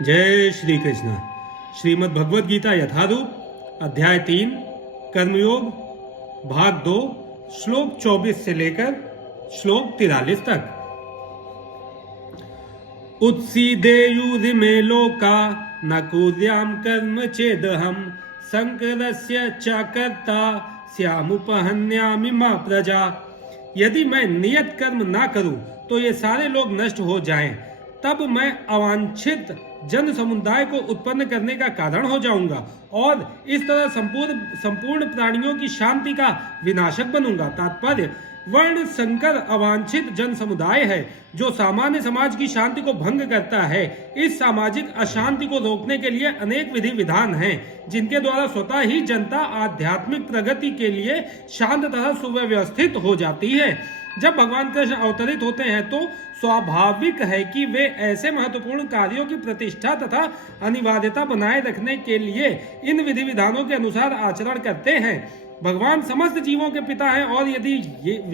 जय श्री कृष्ण। श्रीमद् भगवद गीता यथारूप अध्याय 3 कर्मयोग भाग 2 श्लोक 24 से लेकर श्लोक 43 तक। उत्सीदेयुरिमे लोका न कुर्याम कर्म चेदहम संकरस्य च कर्ता स्यामुपहन्यामि मा प्रजा। यदि मैं नियत कर्म ना करूं तो ये सारे लोग नष्ट हो जाएं, तब मैं अवांछित जन समुदाय को उत्पन्न करने का कारण हो जाऊंगा और इस तरह संपूर्ण प्राणियों की शांति का विनाशक बनूंगा। तात्पर्य, वर्ण संकर अवांछित जन समुदाय है जो सामान्य समाज की शांति को भंग करता है। इस सामाजिक अशांति को रोकने के लिए अनेक विधि विधान हैं, जिनके द्वारा स्वतः ही जनता आध्यात्मिक प्रगति के लिए शांत तथा सुव्यवस्थित हो जाती है। जब भगवान कृष्ण अवतरित होते हैं तो स्वाभाविक है कि वे ऐसे महत्वपूर्ण कार्यों की प्रतिष्ठा तथा अनिवार्यता बनाए रखने के लिए इन विधि विधानों के अनुसार आचरण करते हैं। भगवान समस्त जीवों के पिता हैं और यदि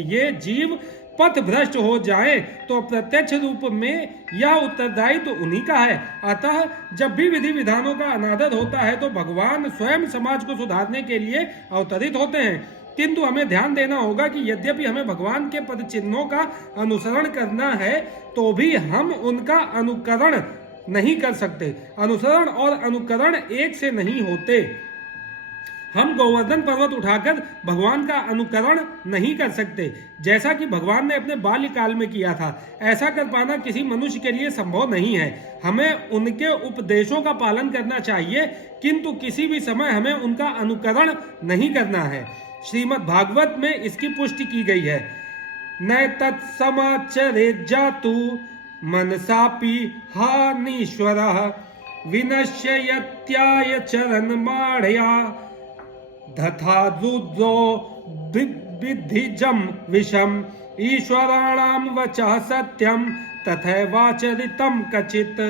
ये जीव पथ भ्रष्ट हो जाए तो प्रत्यक्ष रूप में यह उत्तरदायी तो उन्हीं का है। अतः जब भी विधि विधानों का अनादर होता है तो भगवान स्वयं समाज को सुधारने के लिए अवतरित होते हैं। किंतु हमें ध्यान देना होगा कि यद्यपि हमें भगवान के पद चिन्हों का अनुसरण करना है तो भी हम उनका अनुकरण नहीं कर सकते। अनुसरण और अनुकरण एक से नहीं होते। हम गोवर्धन पर्वत उठाकर भगवान का अनुकरण नहीं कर सकते, जैसा कि भगवान ने अपने बाल्यकाल में किया था। ऐसा कर पाना किसी मनुष्य के लिए संभव नहीं है। हमें उनके उपदेशों का पालन करना चाहिए, किंतु किसी भी समय हमें उनका अनुकरण नहीं करना है। श्रीमद् भागवत में इसकी पुष्टि की गई है। न तत्समाचरे जातु मनसापि हानीश्वरः विनश्यत्याय चरण माढ़या तथा रुद्रो विद्धिजं विषम ईश्वराणां वचः सत्यं तथैवाचरितं कचित्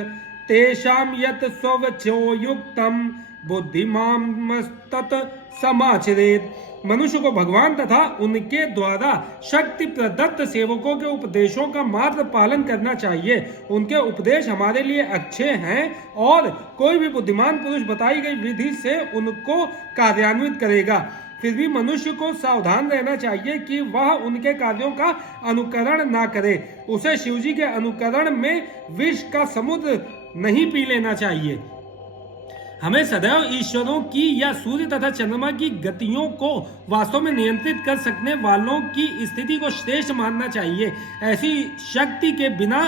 तेषां यत् स्ववचो युक्तं बुद्धिमांस्तत् समाचरेत्। मनुष्य को भगवान तथा उनके द्वारा शक्ति प्रदत्त सेवकों के उपदेशों का मात्र पालन करना चाहिए। उनके उपदेश हमारे लिए अच्छे हैं और कोई भी बुद्धिमान पुरुष बताई गई विधि से उनको कार्यान्वित करेगा। फिर भी मनुष्य को सावधान रहना चाहिए कि वह उनके कार्यों का अनुकरण ना करे। उसे शिवजी के अनुकरण में विष का समुद्र नहीं पी लेना चाहिए। हमें सदैव ईश्वरों की या सूर्य तथा चंद्रमा की गतियों को वास्तव में नियंत्रित कर सकने वालों की स्थिति को श्रेष्ठ मानना चाहिए। ऐसी शक्ति के बिना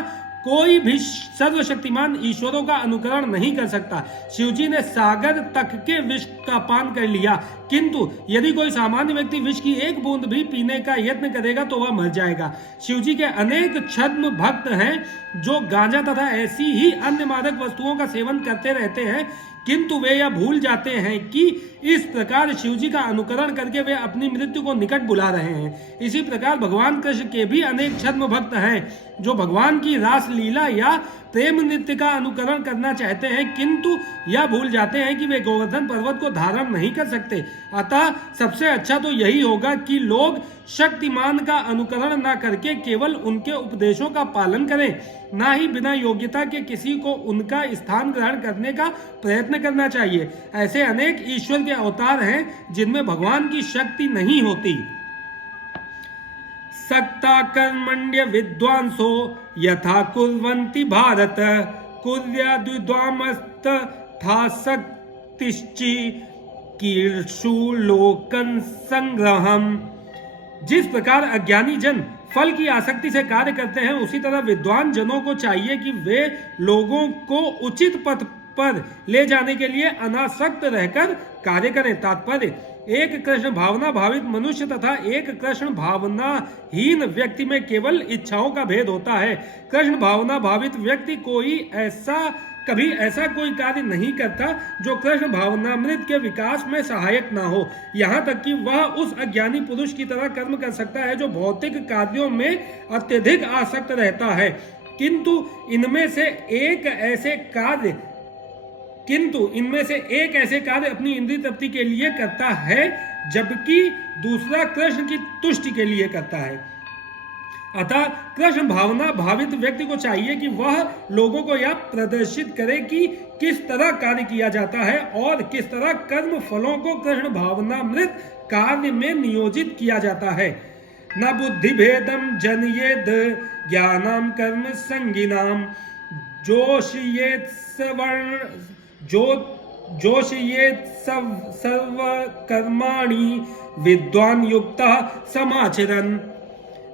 कोई भी सर्वशक्तिमान ईश्वरों का अनुकरण नहीं कर सकता। शिवजी ने सागर तक के विष का पान कर लिया, किंतु यदि कोई सामान्य व्यक्ति विष की एक बूंद भी पीने का यत्न करेगा तो वह मर जाएगा। शिवजी के अनेक छद्म भक्त हैं जो गांजा तथा ऐसी ही अन्य मादक वस्तुओं का सेवन करते रहते हैं, किंतु वे यह भूल जाते हैं कि इस प्रकार शिवजी का अनुकरण करके वे अपनी मृत्यु को निकट बुला रहे हैं। इसी प्रकार भगवान कृष्ण के भी अनेक छद्म भक्त हैं जो भगवान की रास लीला या प्रेम नृत्य का अनुकरण करना चाहते हैं, किंतु यह भूल जाते हैं कि वे गोवर्धन पर्वत को धारण नहीं कर सकते। अतः सबसे अच्छा तो यही होगा कि लोग शक्तिमान का अनुकरण ना करके केवल उनके उपदेशों का पालन करें, ना ही बिना योग्यता के किसी को उनका स्थान ग्रहण करने का प्रयत्न करना चाहिए। ऐसे अनेक ईश्वर के अवतार हैं जिनमें भगवान की शक्ति नहीं होती। सक्ता कर्मण्य विद्वांसो यथा कुर्वन्ति भारत कुर्याद्विद्वांस्तथा सक्तिश्चि कीर्षु लोकन संग्रहम। जिस प्रकार अज्ञानी जन फल की आसक्ति से कार्य करते हैं, उसी तरह विद्वान जनों को चाहिए कि वे लोगों को उचित पथ पर ले जाने के लिए अनासक्त रहकर कार्य करें। तात्पर्य, एक कृष्ण भावना भावित मनुष्य तथा एक कृष्ण भावनाहीन व्यक्ति में केवल इच्छाओं का भेद होता है। कृष्ण भावना भावित व्यक्ति कभी ऐसा कोई कार्य नहीं करता जो कृष्ण भावनामृत के विकास में सहायक ना हो। यहाँ तक कि वह उस अज्ञानी पुरुष की तरह कर्म कर सकता है जो भौतिक कार्यों में अत्यधिक आसक्त रहता है, किंतु इनमें से एक ऐसे कार्य अपनी इंद्रिय तृप्ति के लिए करता है, जबकि दूसरा कृष्ण की तुष्टि के लिए करता है। अतः कृष्ण भावना भावित व्यक्ति को चाहिए कि वह लोगों को यह प्रदर्शित करे कि किस तरह कार्य किया जाता है और किस तरह कर्म फलों को कृष्ण भावनामृत कार्य में नियोजित किया जाता है। न बुद्धि भेदम जनयेद ज्ञानम कर्म संगिनाम जोशयेत सर्व कर्माणि विद्वान युक्ता समाचरन्।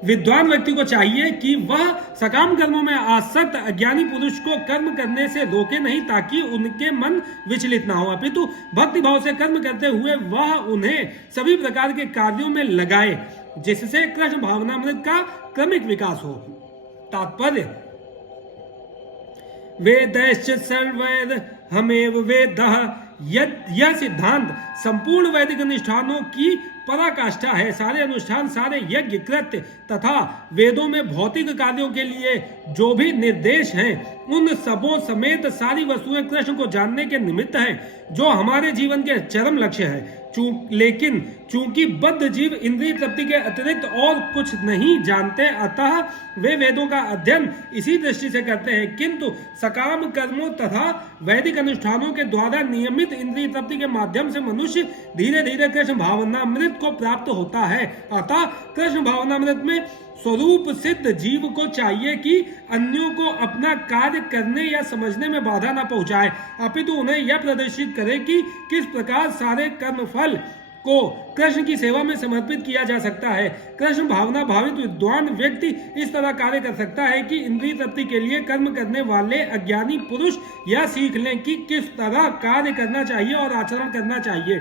विद्वान व्यक्ति को चाहिए कि वह सकाम कर्मों में आसक्त अज्ञानी पुरुष को कर्म करने से रोके नहीं, ताकि उनके मन विचलित ना हो, अपितु भक्ति भाव से कर्म करते हुए वह उन्हें सभी प्रकार के कार्यों में लगाए, जिससे कृष्ण भावनामृत का क्रमिक विकास हो। तात्पर्य: वेदैश्च सर्वैर् हमेव वेदः, यह सिद्धांत संपूर्ण वैदिक अनुष्ठानों की पराकाष्ठा है। सारे अनुष्ठान, सारे यज्ञ कृत्य तथा वेदों में भौतिक कार्यों के लिए जो भी निर्देश हैं, उन सबों समेत सारी वस्तुएं कृष्ण को जानने के निमित्त हैं, जो हमारे जीवन के चरम लक्ष्य है। लेकिन चूंकि बद्ध जीव इंद्रिय तृप्ति के अतिरिक्त और कुछ नहीं जानते, अतः वे वेदों का अध्ययन इसी दृष्टि से करते हैं। किंतु सकाम कर्मों तथा वैदिक अनुष्ठानों के द्वारा नियमित इंद्रिय तृप्ति के माध्यम से मनुष्य धीरे धीरे कृष्ण भावनामृत को प्राप्त होता है। अतः कृष्ण भावनामृत में स्वरूप सिद्ध जीव को चाहिए कि अन्यों को अपना कार्य करने या समझने में बाधा न पहुंचाए, अपितु उन्हें यह प्रदर्शित करे कि किस प्रकार सारे कर्म फल को कृष्ण की सेवा में समर्पित किया जा सकता है। कृष्ण भावना भावित विद्वान व्यक्ति इस तरह कार्य कर सकता है कि इंद्रिय तृप्ति के लिए कर्म करने वाले अज्ञानी पुरुष यह सीख लें कि किस तरह कार्य करना चाहिए और आचरण करना चाहिए।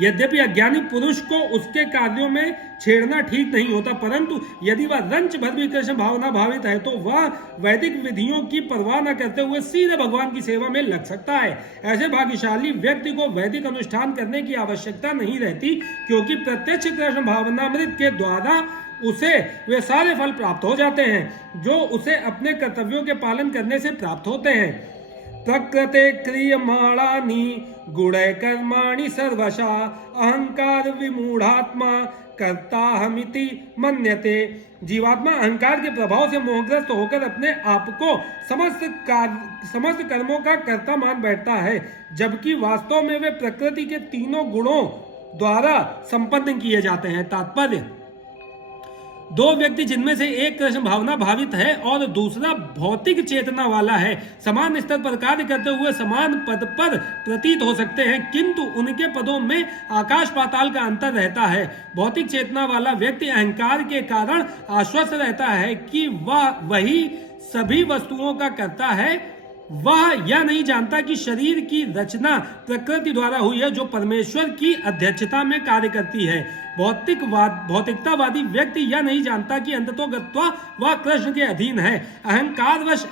यद्यपि अज्ञानी पुरुष को उसके कार्यों में छेड़ना ठीक नहीं होता, परंतु यदि वह रंच भर भी कृष्ण भावना भावित है तो वह वैदिक विधियों की परवाह न करते हुए सीधे भगवान की सेवा में लग सकता है। ऐसे भाग्यशाली व्यक्ति को वैदिक अनुष्ठान करने की आवश्यकता नहीं रहती, क्योंकि प्रत्यक्ष कृष्ण भावनामृत के द्वारा उसे वे सारे फल प्राप्त हो जाते हैं जो उसे अपने कर्तव्यों के पालन करने से प्राप्त होते हैं। प्रकृते क्रियमाणानि गुणै कर्माणि सर्वशा अहंकार विमूढ़ात्मा कर्ताहमिति मन्यते। जीवात्मा अहंकार के प्रभाव से मोहग्रस्त होकर अपने आप को समस्त कर्मों का कर्ता मान बैठता है, जबकि वास्तव में वे प्रकृति के तीनों गुणों द्वारा संपन्न किए जाते हैं। तात्पर्य: दो व्यक्ति जिनमें से एक कृष्ण भावना भावित है और दूसरा भौतिक चेतना वाला है, समान स्तर पर कार्य करते हुए समान पद पर प्रतीत हो सकते हैं, किंतु उनके पदों में आकाश पाताल का अंतर रहता है। भौतिक चेतना वाला व्यक्ति अहंकार के कारण आश्वस्त रहता है कि वह वही सभी वस्तुओं का कर्ता है। वह यह नहीं जानता कि शरीर की रचना प्रकृति द्वारा हुई है, जो परमेश्वर की अध्यक्षता में कार्य करती है। भौतिकतावादी व्यक्ति यह नहीं जानता कि अंततोगत्वा वह कृष्ण के अधीन है। अहंकारवश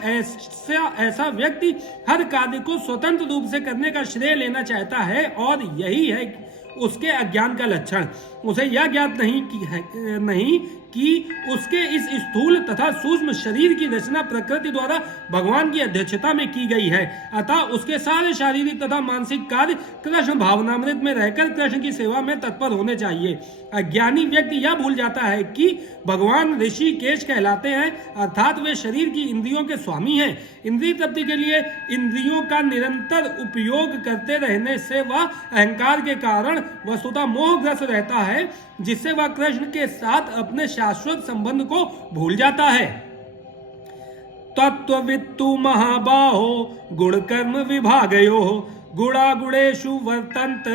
ऐसा व्यक्ति हर कार्य को स्वतंत्र रूप से करने का श्रेय लेना चाहता है, और यही है उसके अज्ञान का लक्षण। उसे यह ज्ञात नहीं कि उसके इस स्थूल तथा सूक्ष्म शरीर की रचना प्रकृति द्वारा भगवान की अध्यक्षता में की गई है। अतः उसके सारे शारीरिक तथा मानसिक कार्य कृष्ण भावनामृत में रहकर कृष्ण की सेवा में तत्पर होने चाहिए। अज्ञानी व्यक्ति यह भूल जाता है कि भगवान ऋषिकेश कहलाते हैं, अर्थात वे शरीर की इंद्रियों के स्वामी हैं। इंद्रिय तृप्ति के लिए इंद्रियों का निरंतर उपयोग करते रहने से वह अहंकार के कारण वस्तुतः मोहग्रस्त रहता है, जिससे वह कृष्ण के साथ अपने शाश्वत संबंध को भूल जाता है। तत्त्ववित्तु महाबाहो गुण कर्म विभागयो गुणा गुणेषु वर्तन्त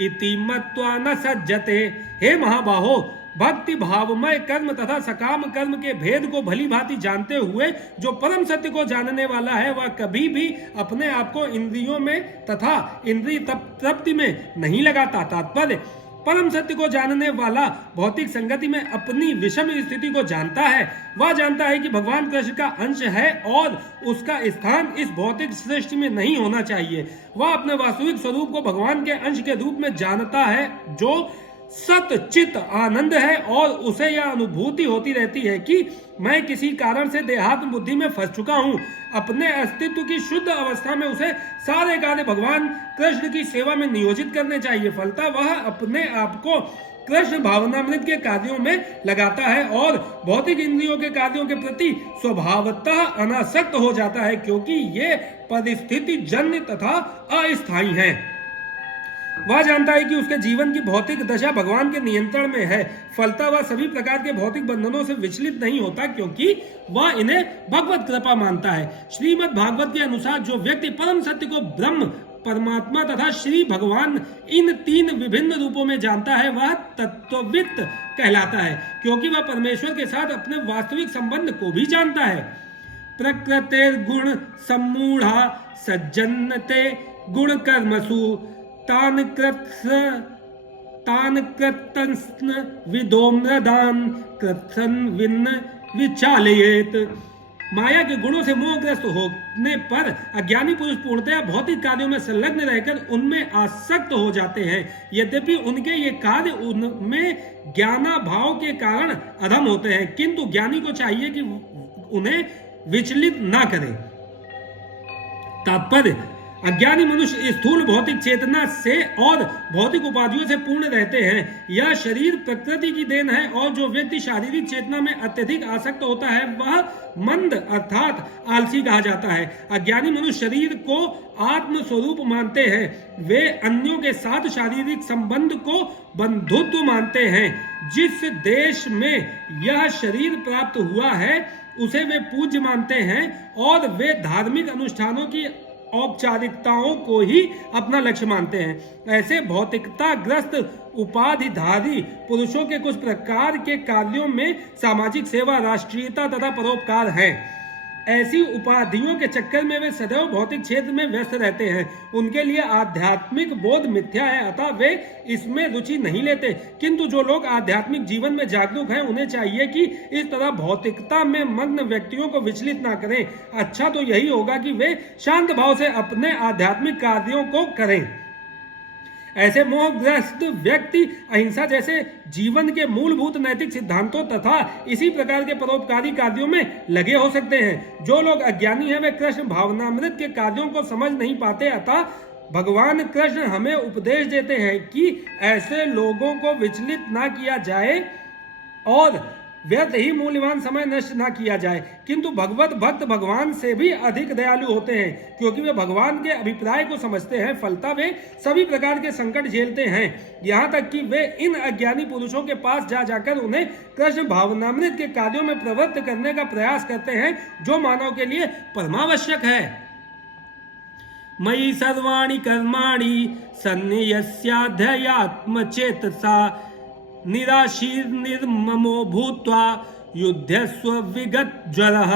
इति मत्वा न सज्जते। हे महाबाहो, भक्ति भावमय कर्म तथा सकाम कर्म के भेद को भली भांति जानते हुए जो परम सत्य को जानने वाला है, वह कभी भी अपने आप को इंद्रियों में तथा इंद्रिय तृप्ति में नहीं लगाता। तात्पर्य: परम सत्य को जानने वाला भौतिक संगति में अपनी विषम स्थिति को जानता है। वह जानता है कि भगवान कृष्ण का अंश है और उसका स्थान इस भौतिक सृष्टि में नहीं होना चाहिए। वह अपने वास्तविक स्वरूप को भगवान के अंश के रूप में जानता है, जो सत चित आनंद है, और उसे यह अनुभूति होती रहती है कि मैं किसी कारण से देहात्म बुद्धि में फंस चुका हूँ। अपने अस्तित्व की शुद्ध अवस्था में उसे सारे कार्य भगवान कृष्ण की सेवा में नियोजित करने चाहिए। फलतः वह अपने आप को कृष्ण भावनामृत के कार्यों में लगाता है और भौतिक इंद्रियों के कार्यों के प्रति स्वभावतः अनासक्त हो जाता है, क्योंकि ये परिस्थिति जन्य तथा अस्थायी हैं। वह जानता है कि उसके जीवन की भौतिक दशा भगवान के नियंत्रण में है, फलतः वह सभी प्रकार के भौतिक बंधनों से विचलित नहीं होता, क्योंकि वह इन्हें भगवत कृपा मानता है। श्रीमद् भागवत के अनुसार जो व्यक्ति परम सत्य को ब्रह्म, परमात्मा तथा श्री भगवान इन तीन विभिन्न रूपों में जानता है, वह तत्ववित्त कहलाता है, क्योंकि वह परमेश्वर के साथ अपने वास्तविक संबंध को भी जानता है। प्रकृतिर्गुण सम्मूढ़ा सज्जनते गुण कर्मसु तान कृतस्न विदोम्रदान कृत्सन विन्न विचालयेत। माया के गुणों से मोहग्रस्त होने पर अज्ञानी पुरुष पूर्णतया भौतिक कार्यों में संलग्न रहकर उनमें आसक्त हो जाते हैं। यद्यपि उनके ये कार्य उनमें ज्ञाना भाव के कारण अधम होते हैं, किंतु ज्ञानी को चाहिए कि उन्हें विचलित ना करे। तात्पर्य, अज्ञानी मनुष्य स्थूल भौतिक चेतना से और भौतिक उपाधियों से पूर्ण रहते हैं। यह शरीर प्रकृति की देन है और जो व्यक्ति शारीरिक चेतना में अत्यधिक आसक्त होता है वह मंद अर्थात आलसी कहा जाता है। अज्ञानी मनुष्य शरीर को आत्म स्वरूप मानते हैं। वे अन्यों के साथ शारीरिक संबंध को बंधुत्व मानते हैं। जिस देश में यह शरीर प्राप्त हुआ है उसे वे पूज्य मानते हैं और वे धार्मिक अनुष्ठानों की औपचारिकताओं को ही अपना लक्ष्य मानते हैं। ऐसे भौतिकता ग्रस्त उपाधिधारी पुरुषों के कुछ प्रकार के कार्यों में सामाजिक सेवा, राष्ट्रीयता तथा परोपकार है। ऐसी उपाधियों के चक्कर में वे सदैव भौतिक क्षेत्र में व्यस्त रहते हैं। उनके लिए आध्यात्मिक बोध मिथ्या है, अतः वे इसमें रुचि नहीं लेते। किंतु जो लोग आध्यात्मिक जीवन में जागरूक हैं उन्हें चाहिए कि इस तरह भौतिकता में मग्न व्यक्तियों को विचलित ना करें। अच्छा तो यही होगा कि वे शांत भाव से अपने आध्यात्मिक कार्यों को करें। ऐसे मोहग्रस्त व्यक्ति अहिंसा जैसे जीवन के मूलभूत नैतिक सिद्धांतों तथा इसी प्रकार के परोपकारी कार्यों में लगे हो सकते हैं। जो लोग अज्ञानी हैं वे कृष्ण भावनामृत के कार्यों को समझ नहीं पाते, अतः भगवान कृष्ण हमें उपदेश देते हैं कि ऐसे लोगों को विचलित ना किया जाए और व्यर्थ ही मूल्यवान समय नष्ट ना किया जाए। किंतु भगवत भक्त भगवान से भी अधिक दयालु होते हैं, क्योंकि वे भगवान के अभिप्राय को समझते हैं। फलतः वे सभी प्रकार के संकट झेलते हैं, यहाँ तक कि वे इन अज्ञानी पुरुषों के पास जाकर उन्हें कृष्ण भावनामृत के कार्यों में प्रवृत्त करने का प्रयास करते हैं, जो मानव के लिए परमावश्यक है। मयि सर्वाणि कर्माणि सन्न्यस्याध्यात्म चेतसा निराशीर निर्ममो भूत्वा युध्यस्व विगत ज्वरः।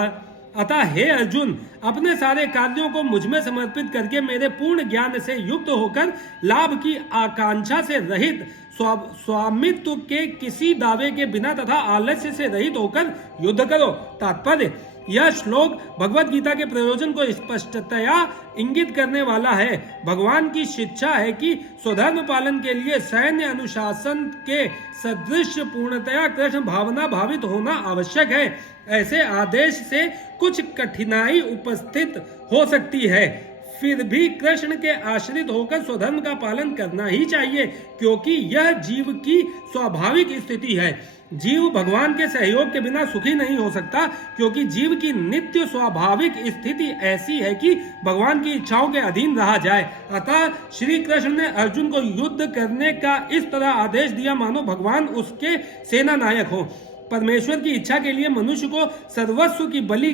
अतः हे अर्जुन, अपने सारे कार्यों को मुझ में समर्पित करके मेरे पूर्ण ज्ञान से युक्त होकर लाभ की आकांक्षा से रहित, स्वामित्व के किसी दावे के बिना तथा आलस्य से रहित होकर युद्ध करो। तात्पर्य, यह श्लोक भगवत गीता के प्रयोजन को स्पष्टतया इंगित करने वाला है। भगवान की शिक्षा है कि स्वधर्म पालन के लिए सैन्य अनुशासन के सदृश पूर्णतया कृष्ण भावना भावित होना आवश्यक है। ऐसे आदेश से कुछ कठिनाई उपस्थित हो सकती है, फिर भी कृष्ण के आश्रित होकर स्वधर्म का पालन करना ही चाहिए, क्योंकि यह जीव की स्वाभाविक स्थिति है। जीव भगवान के सहयोग के बिना सुखी नहीं हो सकता, क्योंकि जीव की नित्य स्वाभाविक स्थिति ऐसी है कि भगवान की इच्छाओं के अधीन रहा जाए। अतः श्री कृष्ण ने अर्जुन को युद्ध करने का इस तरह आदेश दिया मानो भगवान उसके सेना नायक हो। परमेश्वर की इच्छा के लिए मनुष्य को सर्वस्व की बलि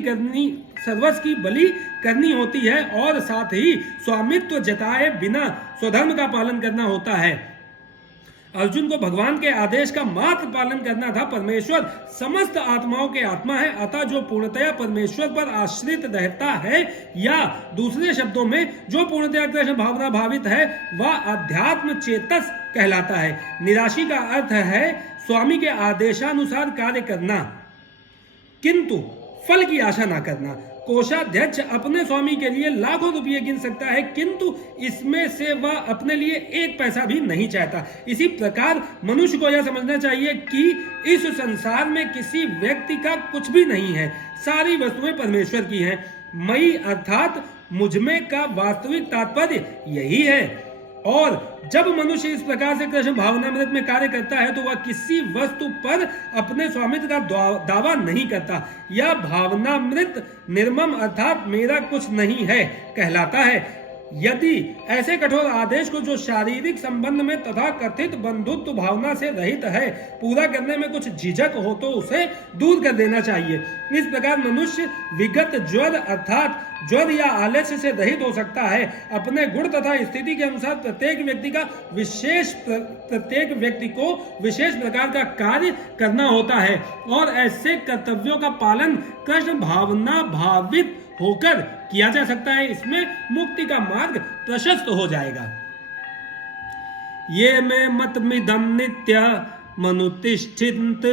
करनी होती है और साथ ही स्वामित्व जताए बिना स्वधर्म का पालन करना होता है। अर्जुन को भगवान के आदेश का मात्र पालन करना था। परमेश्वर समस्त आत्माओं के आत्मा है, अतः जो पूर्णतया परमेश्वर पर आश्रित रहता है, या दूसरे शब्दों में जो पूर्णतया कृष्ण भावना भावित है, वह अध्यात्म चेतस कहलाता है। निराशी का अर्थ है स्वामी के आदेशानुसार कार्य करना, किंतु फल की आशा ना करना। कोषाध्यक्ष अपने स्वामी के लिए लाखों रुपये गिन सकता है, किंतु इसमें से वह अपने लिए एक पैसा भी नहीं चाहता। इसी प्रकार मनुष्य को यह समझना चाहिए कि इस संसार में किसी व्यक्ति का कुछ भी नहीं है, सारी वस्तुएं परमेश्वर की हैं। मई अर्थात मुझमें का वास्तविक तात्पर्य यही है। और जब मनुष्य इस प्रकार से कृष्ण भावनामृत में कार्य करता है तो वह किसी वस्तु पर अपने स्वामित्व का दावा नहीं करता। यह भावनामृत निर्मम अर्थात मेरा कुछ नहीं है कहलाता है। यदि ऐसे कठोर आदेश को जो शारीरिक संबंध में तथा कथित बंधुत्व भावना से रहित है पूरा करने में कुछ झिझक हो तो उसे दूर कर देना चाहिए। इस प्रकार मनुष्य विगत ज्वर अर्थात ज्वर या आलस्य से रहित हो सकता है। अपने गुण तथा स्थिति के अनुसार प्रत्येक व्यक्ति को विशेष प्रकार का कार्य करना होता है और ऐसे कर्तव्यों का पालन कृष्ण भावना भावित होकर किया जा सकता है। इसमें मुक्ति का मार्ग प्रशस्त हो जाएगा। ये में मतमिदं नित्य मनुतिष्ठित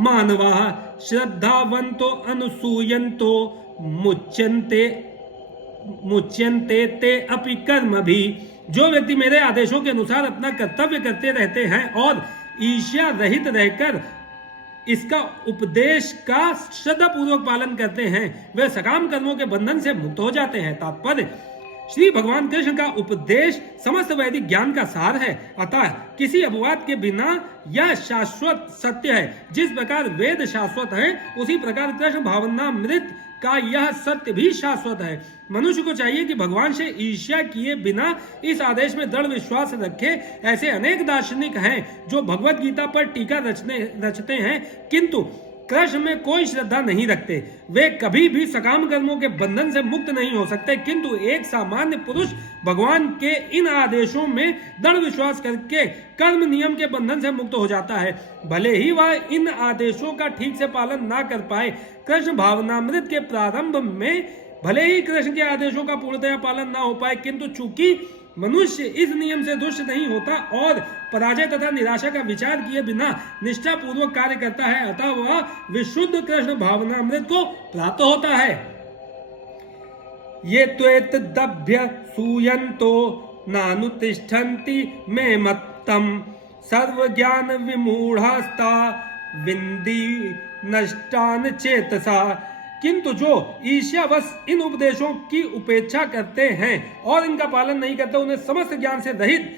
मानवा श्रद्धावंतो अनुसूयन्तो मुच्यन्ते ते अपि कर्म भी। जो व्यक्ति मेरे आदेशों के अनुसार अपना कर्तव्य करते रहते हैं और ईर्ष्या रहित रहकर इसका उपदेश का श्रद्धा पूर्वक पालन करते हैं वे सकाम कर्मों के बंधन से मुक्त हो जाते हैं। तात्पर्य श्री भगवान कृष्ण का उपदेश समस्त वैदिक ज्ञान का सार है, अतः किसी अपवाद के बिना यह शाश्वत सत्य है। जिस प्रकार वेद शाश्वत है उसी प्रकार कृष्ण भावनामृत का यह सत्य भी शाश्वत है। मनुष्य को चाहिए कि भगवान से ईर्ष्या किए बिना इस आदेश में दृढ़ विश्वास रखे। ऐसे अनेक दार्शनिक हैं जो भगवत गीता पर टीका रचते हैं किंतु कृष्ण में कोई श्रद्धा नहीं रखते। वे कभी भी सकाम कर्मों के बंधन से मुक्त नहीं हो सकते, किंतु एक सामान्य पुरुष भगवान के इन आदेशों में दृढ़ विश्वास करके कर्म नियम के बंधन से मुक्त हो जाता है। भले ही वह इन आदेशों का ठीक से पालन ना कर पाए। कृष्ण भावनामृत के प्रारंभ में भले ही कृष्ण के आदेशों का पूर्णतया पालन ना हो पाए, किंतु चूंकि मनुष्य इस नियम से दुष्ट नहीं होता और पराजय तथा निराशा का विचार किए बिना निष्ठा पूर्वक कार्य करता है, अतः वह विशुद्ध कृष्ण भावनामृत को प्राप्त होता है। ये त्वेत दभ्य सूयन्तो नानुतिष्ठन्ति मे मत्तम सर्व ज्ञान विमूढ़ास्ता विंदी नष्टान चेतसा। किंतु जो ईर्ष्यावश इन उपदेशों की उपेक्षा करते हैं और इनका पालन नहीं करते उन्हें समस्त ज्ञान से रहित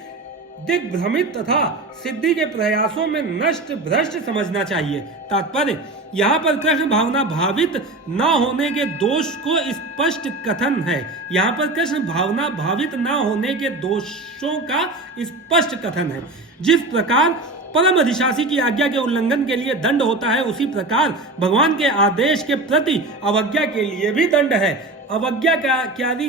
दिग्भ्रमित तथा सिद्धि के प्रयासों में नष्ट भ्रष्ट समझना चाहिए। तात्पर्य यहाँ पर कृष्ण भावना भावित न होने के दोष को स्पष्ट कथन है। यहाँ पर कृष्ण भावना भावित न होने के दोषों का स्पष्ट कथन है। जिस प्रकार परम अधिशासी की आज्ञा के उल्लंघन के लिए दंड होता है उसी प्रकार भगवान के आदेश के प्रति अवज्ञा के लिए भी दंड है। अवज्ञाकारी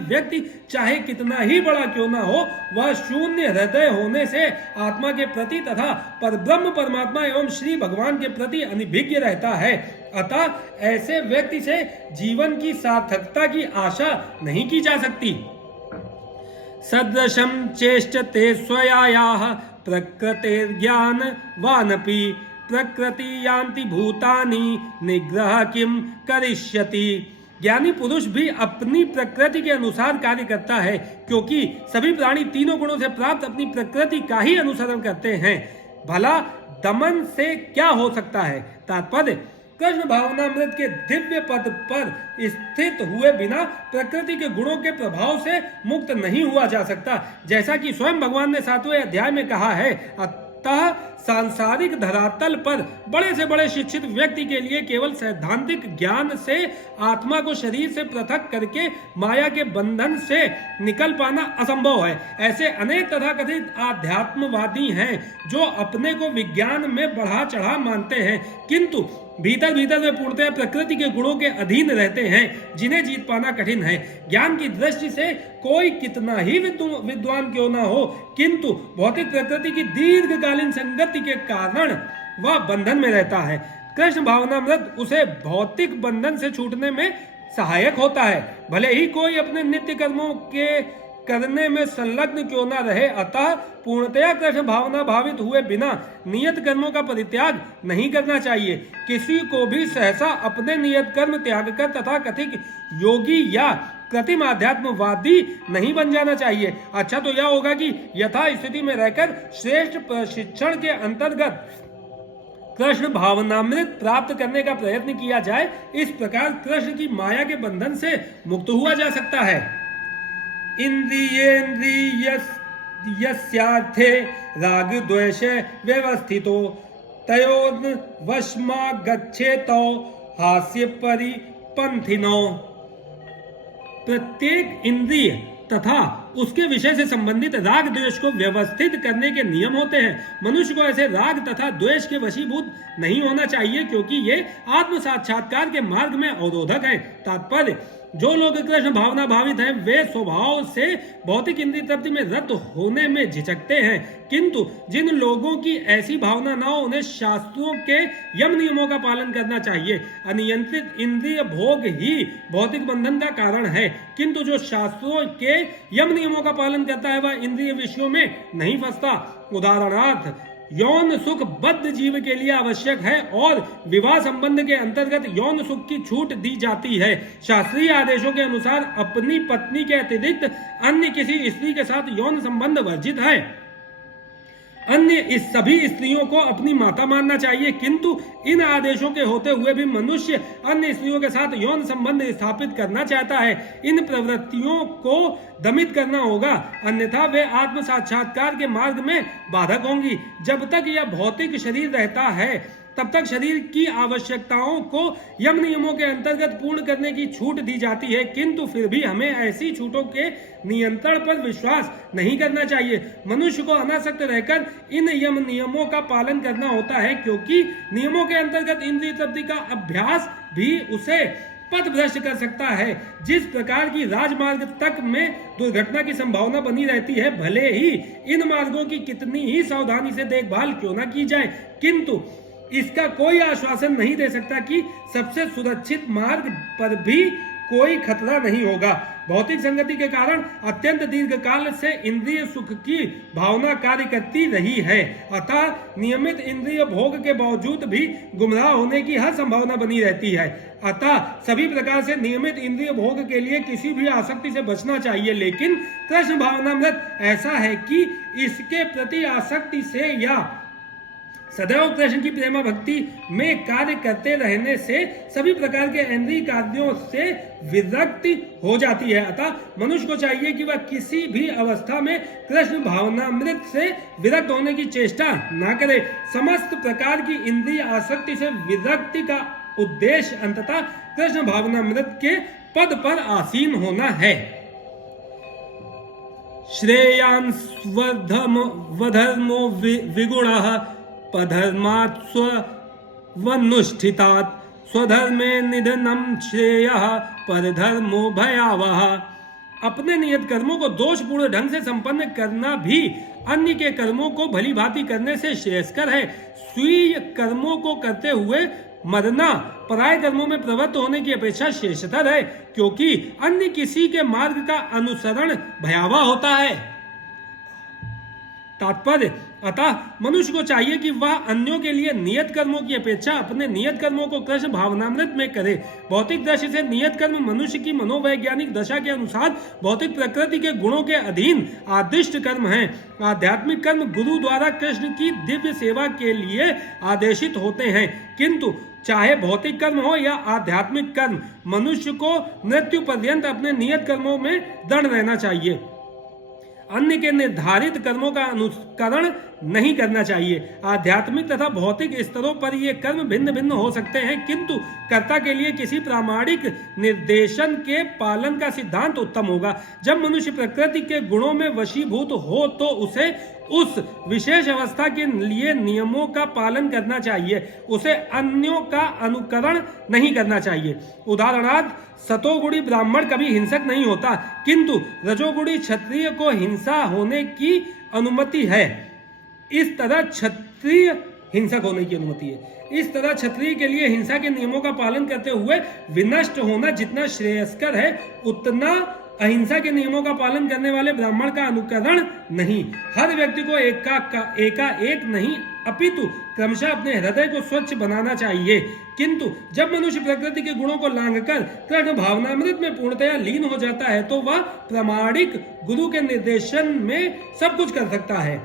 व्यक्ति चाहे कितना ही बड़ा क्यों ना हो वह शून्य हृदय होने से आत्मा के प्रति तथा परब्रह्म परमात्मा एवं श्री भगवान के प्रति अनिभिज्ञ रहता है। अतः ऐसे व्यक्ति से जीवन की सार्थकता की आशा नहीं की जा सकती। सदृशं चेष्टते स्वयायाः प्रकृतिर्ज्ञान वानपि प्रकृति यान्ति भूतानि निग्रह किम करिष्यति। ज्ञानी पुरुष भी अपनी प्रकृति के अनुसार कार्य करता है, क्योंकि सभी प्राणी तीनों गुणों से प्राप्त अपनी प्रकृति का ही अनुसरण करते हैं। भला दमन से क्या हो सकता है। तात्पर्य कृष्ण भावनामृत के दिव्य पद पर स्थित हुए बिना प्रकृति के गुणों के प्रभाव से मुक्त नहीं हुआ जा सकता, जैसा कि स्वयं भगवान ने 7वें अध्याय में कहा है। अतः सांसारिक धरातल पर बड़े से बड़े शिक्षित व्यक्ति के लिए केवल सैद्धांतिक ज्ञान से आत्मा को शरीर से पृथक करके माया के बंधन से निकल पाना असंभव है। ऐसे अनेक तथाकथित आध्यात्मवादी हैं जो अपने को विज्ञान में बढ़ा चढ़ा मानते हैं, किंतु भीतर भीतर वे पूर्णतः प्रकृति के गुणों के अधीन रहते हैं, जिन्हें जीत पाना कठिन है। ज्ञान की दृष्टि से कोई कितना ही विद्वान क्यों ना हो, किंतु भौतिक प्रकृति की दीर्घकालीन संगति के कारण वह बंधन में रहता है। कृष्ण भावनामृत उसे भौतिक बंधन से छूटने में सहायक होता है, भले ही कोई अपने नित्य कर्मों के करने में संलग्न क्यों ना रहे। अतः पूर्णतया कृष्ण भावना भावित हुए बिना नियत कर्मों का परित्याग नहीं करना चाहिए। किसी को भी सहसा अपने नियत कर्म त्याग कर तथा कथित योगी या कृत्रिम आध्यात्मवादी नहीं बन जाना चाहिए। अच्छा तो यह होगा कि यथा स्थिति में रहकर श्रेष्ठ प्रशिक्षण के अंतर्गत कृष्ण भावनामृत प्राप्त करने का प्रयत्न किया जाए। इस प्रकार कृष्ण की माया के बंधन से मुक्त हुआ जा सकता है। इंद्रियेन्द्रियस्यार्थे राग द्वेष व्यवस्थितो तयोर्वशमागच्छेतो हास्य परिपंथिनो। प्रत्येक इंद्रिय तथा उसके विषय से संबंधित राग द्वेष को व्यवस्थित करने के नियम होते हैं। मनुष्य को ऐसे राग तथा द्वेष के वशीभूत नहीं होना चाहिए, क्योंकि ये आत्म साक्षात्कार के मार्ग में अवरोधक हैं। तात्पर्य, जो लोग कृष्ण भावना भावित हैं वे स्वभाव से भौतिक इंद्रिय तृप्ति में रत होने में झिझकते हैं, किंतु जिन लोगों की ऐसी भावना न हो उन्हें शास्त्रों के यम नियमों का पालन करना चाहिए। अनियंत्रित इंद्रिय भोग ही भौतिक बंधन का कारण है, किंतु जो शास्त्रों के यम नियमों का पालन करता है वह इंद्रिय विषयों में नहीं फंसता। उदाहरणार्थ, यौन सुख बद्ध जीव के लिए आवश्यक है और विवाह संबंध के अंतर्गत यौन सुख की छूट दी जाती है। शास्त्रीय आदेशों के अनुसार अपनी पत्नी के अतिरिक्त अन्य किसी स्त्री के साथ यौन संबंध वर्जित है। अन्य इस सभी स्त्रियों को अपनी माता मानना चाहिए, किंतु इन आदेशों के होते हुए भी मनुष्य अन्य स्त्रियों के साथ यौन संबंध स्थापित करना चाहता है। इन प्रवृत्तियों को दमित करना होगा, अन्यथा वे आत्म साक्षात्कार के मार्ग में बाधक होंगी। जब तक यह भौतिक शरीर रहता है तब तक शरीर की आवश्यकताओं को यम नियमों के अंतर्गत पूर्ण करने की छूट दी जाती है, किंतु फिर भी हमें ऐसी छूटों के नियंत्रण पर विश्वास नहीं करना चाहिए। मनुष्य को अनासक्त रहकर इन यम नियमों का पालन करना होता है, क्योंकि नियमों के अंतर्गत इंद्रिय तृप्ति का अभ्यास भी उसे पथ भ्रष्ट कर सकता है। जिस प्रकार की राजमार्ग तक में दुर्घटना की संभावना बनी रहती है, भले ही इन मार्गों की कितनी ही सावधानी से देखभाल क्यों न की जाए, किंतु इसका कोई आश्वासन नहीं दे सकता कि सबसे सुरक्षित मार्ग पर भी कोई खतरा नहीं होगा। भौतिक संगति के कारण अत्यंत दीर्घ काल से इंद्रिय सुख की भावना कार्य करती रही है, अतः नियमित इंद्रिय भोग के बावजूद भी गुमराह होने की हर संभावना बनी रहती है। अतः सभी प्रकार से नियमित इंद्रिय भोग के लिए किसी भी आसक्ति से बचना चाहिए, लेकिन कृष्ण भावनामृत ऐसा है कि इसके प्रति आसक्ति से या सदैव कृष्ण की प्रेमा भक्ति में कार्य करते रहने से सभी प्रकार के इंद्रिय कार्यों से विरक्ति हो जाती है। अतः मनुष्य को चाहिए कि वह किसी भी अवस्था में कृष्ण भावनामृत से विरक्त होने की चेष्टा न करे। समस्त प्रकार की इंद्रिय आसक्ति से विरक्ति का उद्देश्य अंततः कृष्ण भावनामृत के पद पर आसीन होना है। श्रेयान् स्वधर्मो विगुणः पधर्मात् स्वनुष्ठितात् स्वधर्मे निधनम श्रेयः परधर्मो भयावह। अपने नियत कर्मों को दोषपूर्ण ढंग से संपन्न करना भी अन्य के कर्मों को भली भांति करने से श्रेयस्कर है। स्वीय कर्मों को करते हुए मरना पराय कर्मों में प्रवृत्त होने की अपेक्षा श्रेष्ठतर है, क्योंकि अन्य किसी के मार्ग का अनुसरण भयावह होता है। तात्पर्य, अतः मनुष्य को चाहिए कि वह अन्यों के लिए नियत कर्मों की अपेक्षा अपने नियत कर्मों को कृष्ण भावनामृत में करे। भौतिक दृष्टि से नियत कर्म मनुष्य की मनोवैज्ञानिक दशा के अनुसार भौतिक प्रकृति के गुणों के अधीन आदिष्ट कर्म हैं। आध्यात्मिक कर्म गुरु द्वारा कृष्ण की दिव्य सेवा के लिए आदेशित होते हैं, किंतु चाहे भौतिक कर्म हो या आध्यात्मिक कर्म, मनुष्य को मृत्यु पर्यंत अपने नियत कर्मों में दृढ़ रहना चाहिए। अन्य के निर्धारित कर्मों का अनुकरण नहीं करना चाहिए। आध्यात्मिक तथा भौतिक स्तरों पर ये कर्म भिन्न भिन्न हो सकते हैं, किंतु कर्ता के लिए किसी प्रामाणिक निर्देशन के पालन का सिद्धांत उत्तम होगा। जब मनुष्य प्रकृति के गुणों में वशीभूत हो तो उसे उस विशेष अवस्था के लिए नियमों का पालन करना चाहिए, उसे अन्यों का अनुकरण नहीं करना चाहिए। उदाहरणार्थ, सतोगुणी ब्राह्मण कभी हिंसक नहीं होता, किंतु रजोगुणी क्षत्रिय को हिंसा होने की अनुमति है। इस तरह क्षत्रिय हिंसक होने की अनुमति है। इस तरह क्षत्रिय के लिए हिंसा के नियमों का पालन करते हुए विनष्ट होना जितना श्रेयस्कर है, उतना अहिंसा के नियमों का पालन करने वाले ब्राह्मण का अनुकरण नहीं। हर व्यक्ति को एकाएक नहीं अपितु क्रमशः अपने हृदय को स्वच्छ बनाना चाहिए। किंतु जब मनुष्य प्रकृति के गुणों को लांघकर कृष्ण भावनामृत में पूर्णतया लीन हो जाता है तो वह प्रामाणिक गुरु के निर्देशन में सब कुछ कर सकता है।